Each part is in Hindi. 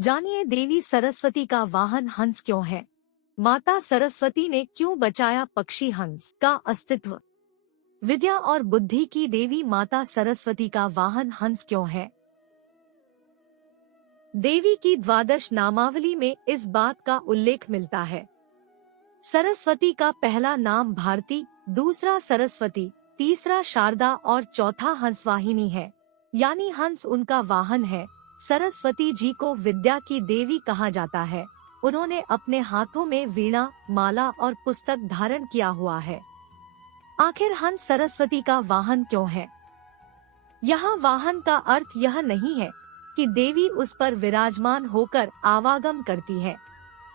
जानिए देवी सरस्वती का वाहन हंस क्यों है। माता सरस्वती ने क्यों बचाया पक्षी हंस का अस्तित्व। विद्या और बुद्धि की देवी माता सरस्वती का वाहन हंस क्यों है। देवी की द्वादश नामावली में इस बात का उल्लेख मिलता है। सरस्वती का पहला नाम भारती, दूसरा सरस्वती, तीसरा शारदा और चौथा हंसवाहिनी है, यानी हंस उनका वाहन है। सरस्वती जी को विद्या की देवी कहा जाता है। उन्होंने अपने हाथों में वीणा, माला और पुस्तक धारण किया हुआ है। आखिर हंस सरस्वती का वाहन क्यों है? यहाँ वाहन का अर्थ यह नहीं है कि देवी उस पर विराजमान होकर आवागम करती है।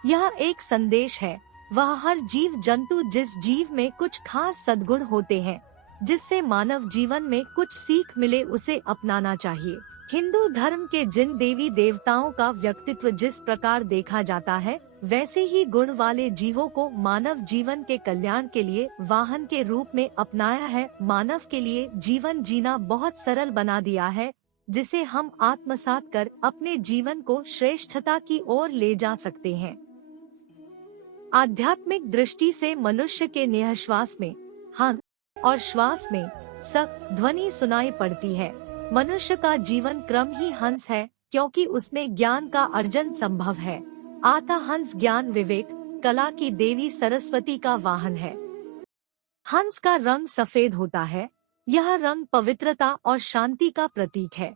यह एक संदेश है। वह हर जीव जंतु जिस जीव में कुछ खास सद्गुण होते हैं, जिससे मानव जीवन में कुछ सीख मिले, उसे अपनाना चाहिए। हिंदू धर्म के जिन देवी देवताओं का व्यक्तित्व जिस प्रकार देखा जाता है, वैसे ही गुण वाले जीवों को मानव जीवन के कल्याण के लिए वाहन के रूप में अपनाया है। मानव के लिए जीवन जीना बहुत सरल बना दिया है, जिसे हम आत्मसात कर अपने जीवन को श्रेष्ठता की ओर ले जा सकते हैं। आध्यात्मिक दृष्टि से मनुष्य के निःश्वास में हं और श्वास में सक ध्वनि सुनाई पड़ती है। मनुष्य का जीवन क्रम ही हंस है, क्योंकि उसमें ज्ञान का अर्जन संभव है। आता हंस ज्ञान विवेक कला की देवी सरस्वती का वाहन है। हंस का रंग सफेद होता है। यह रंग पवित्रता और शांति का प्रतीक है।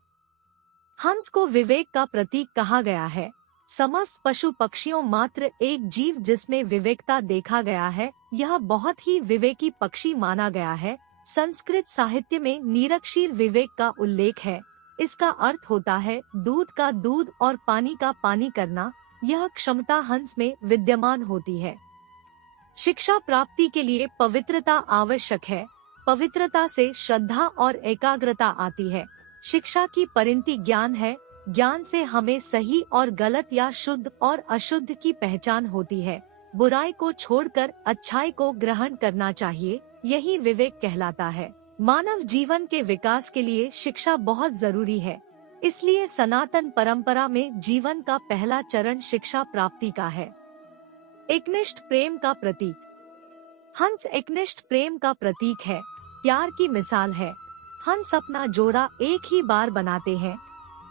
हंस को विवेक का प्रतीक कहा गया है। समस्त पशु पक्षियों मात्र एक जीव जिसमें विवेकता देखा गया है, यह बहुत ही विवेकी पक्षी माना गया है। संस्कृत साहित्य में निरक्षीर विवेक का उल्लेख है। इसका अर्थ होता है दूध का दूध और पानी का पानी करना। यह क्षमता हंस में विद्यमान होती है। शिक्षा प्राप्ति के लिए पवित्रता आवश्यक है। पवित्रता से श्रद्धा और एकाग्रता आती है। शिक्षा की परिणति ज्ञान है। ज्ञान से हमें सही और गलत या शुद्ध और अशुद्ध की पहचान होती है। बुराई को छोड़कर अच्छाई को ग्रहण करना चाहिए, यही विवेक कहलाता है। मानव जीवन के विकास के लिए शिक्षा बहुत जरूरी है। इसलिए सनातन परंपरा में जीवन का पहला चरण शिक्षा प्राप्ति का है। एकनिष्ठ प्रेम का प्रतीक। हंस एकनिष्ठ प्रेम का प्रतीक है, प्यार की मिसाल है। हंस अपना जोड़ा एक ही बार बनाते हैं।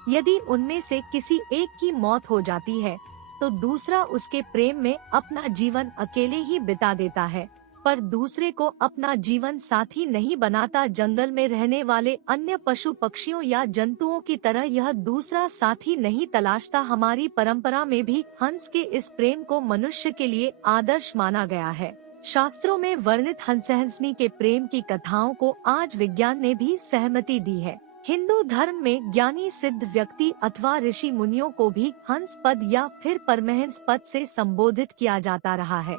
यदि उनमें से किसी एक की मौत हो जाती है, तो दूसरा उसके प्रेम में अपना जीवन अकेले ही बिता देता है, पर दूसरे को अपना जीवन साथी नहीं बनाता। जंगल में रहने वाले अन्य पशु पक्षियों या जंतुओं की तरह यह दूसरा साथी नहीं तलाशता। हमारी परंपरा में भी हंस के इस प्रेम को मनुष्य के लिए आदर्श माना गया है। शास्त्रों में वर्णित हंसहंसनी के प्रेम की कथाओं को आज विज्ञान ने भी सहमति दी है। हिंदू धर्म में ज्ञानी सिद्ध व्यक्ति अथवा ऋषि मुनियों को भी हंस पद या फिर परमहंस पद से संबोधित किया जाता रहा है।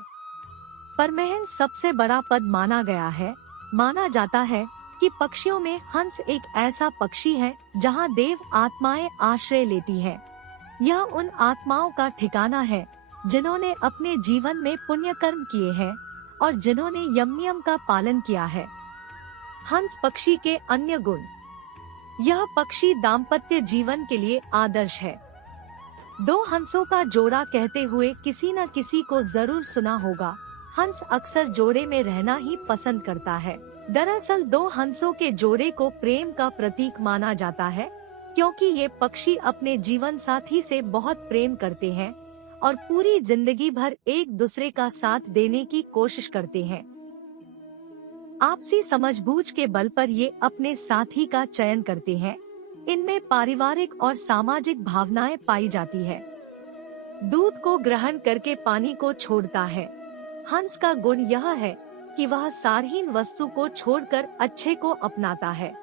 परमहंस सबसे बड़ा पद माना गया है। माना जाता है कि पक्षियों में हंस एक ऐसा पक्षी है जहां देव आत्माएं आश्रय लेती हैं। यह उन आत्माओं का ठिकाना है जिन्होंने अपने जीवन में पुण्य कर्म किए हैं और जिन्होंने यम नियम का पालन किया है। हंस पक्षी के अन्य गुण। यह पक्षी दाम्पत्य जीवन के लिए आदर्श है। दो हंसों का जोड़ा कहते हुए किसी न किसी को जरूर सुना होगा। हंस अक्सर जोड़े में रहना ही पसंद करता है। दरअसल दो हंसों के जोड़े को प्रेम का प्रतीक माना जाता है, क्योंकि ये पक्षी अपने जीवन साथी से बहुत प्रेम करते हैं और पूरी जिंदगी भर एक दूसरे का साथ देने की कोशिश करते हैं। आपसी समझबूझ के बल पर ये अपने साथी का चयन करते हैं। इनमें पारिवारिक और सामाजिक भावनाएं पाई जाती है। दूध को ग्रहण करके पानी को छोड़ता है। हंस का गुण यह है कि वह सारहीन वस्तु को छोड़कर अच्छे को अपनाता है।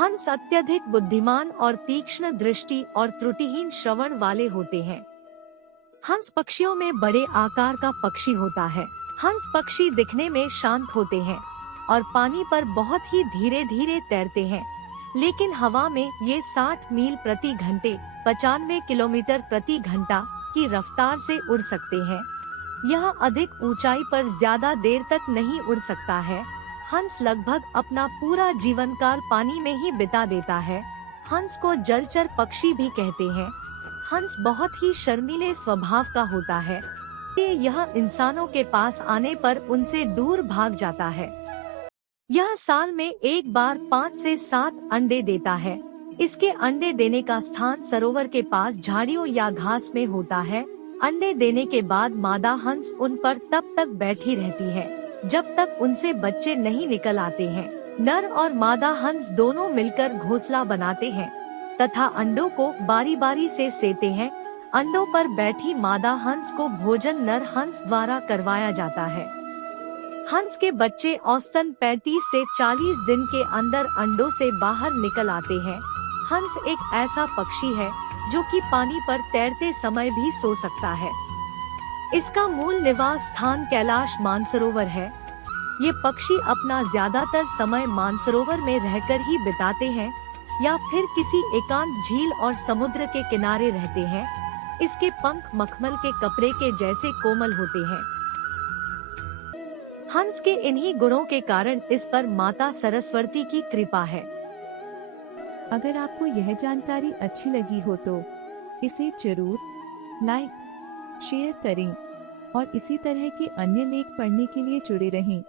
हंस अत्यधिक बुद्धिमान और तीक्ष्ण दृष्टि और त्रुटिहीन श्रवण वाले होते हैं। हंस पक्षियों में बड़े आकार का पक्षी होता है। हंस पक्षी दिखने में शांत होते हैं और पानी पर बहुत ही धीरे धीरे तैरते हैं, लेकिन हवा में ये 60 मील प्रति घंटे 95 किलोमीटर प्रति घंटा की रफ्तार से उड़ सकते हैं। यह अधिक ऊंचाई पर ज्यादा देर तक नहीं उड़ सकता है। हंस लगभग अपना पूरा जीवन काल पानी में ही बिता देता है। हंस को जलचर पक्षी भी कहते हैं। हंस बहुत ही शर्मीले स्वभाव का होता है। यह इंसानों के पास आने पर उनसे दूर भाग जाता है। यह साल में एक बार 5 से 7 अंडे देता है। इसके अंडे देने का स्थान सरोवर के पास झाड़ियों या घास में होता है। अंडे देने के बाद मादा हंस उन पर तब तक बैठी रहती है जब तक उनसे बच्चे नहीं निकल आते हैं। नर और मादा हंस दोनों मिलकर घोंसला बनाते हैं तथा अंडों को बारी बारी से सेते हैं। अंडों पर बैठी मादा हंस को भोजन नर हंस द्वारा करवाया जाता है। हंस के बच्चे औसतन 35 से 40 दिन के अंदर अंडों से बाहर निकल आते हैं। हंस एक ऐसा पक्षी है जो कि पानी पर तैरते समय भी सो सकता है। इसका मूल निवास स्थान कैलाश मानसरोवर है। ये पक्षी अपना ज्यादातर समय मानसरोवर में रहकर ही बिताते हैं या फिर किसी एकांत झील और समुद्र के किनारे रहते हैं। इसके पंख मखमल के कपड़े के जैसे कोमल होते हैं। हंस के इन्हीं गुणों के कारण इस पर माता सरस्वती की कृपा है। अगर आपको यह जानकारी अच्छी लगी हो तो इसे जरूर लाइक, शेयर करें और इसी तरह के अन्य लेख पढ़ने के लिए जुड़े रहें।